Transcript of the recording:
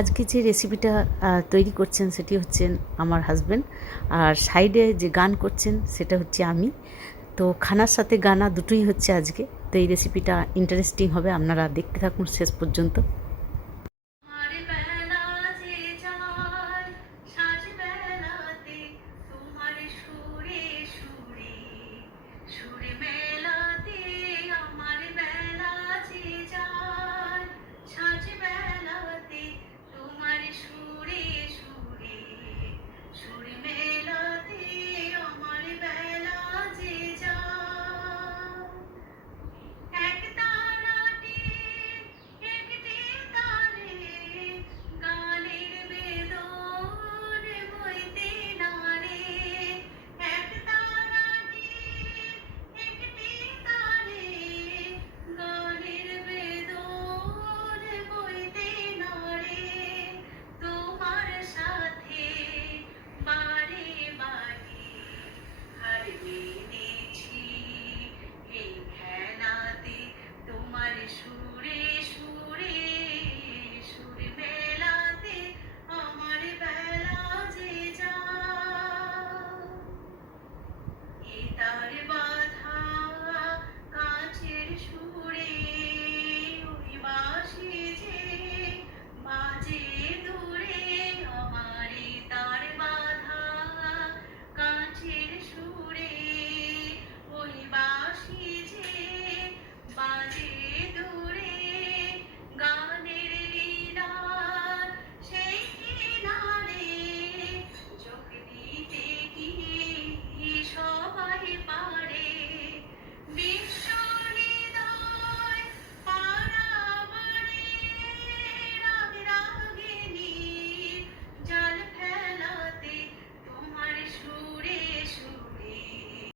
আজকে যে রেসিপিটা তৈরি করছেন সেটি হচ্ছেন আমার হাজব্যান্ড, আর সাইডে যে গান করছেন সেটা হচ্ছে আমি। তো খানার সাথে গানা দুটোই হচ্ছে আজকে। তো এই রেসিপিটা ইন্টারেস্টিং হবে, আপনারা দেখতে থাকুন শেষ পর্যন্ত।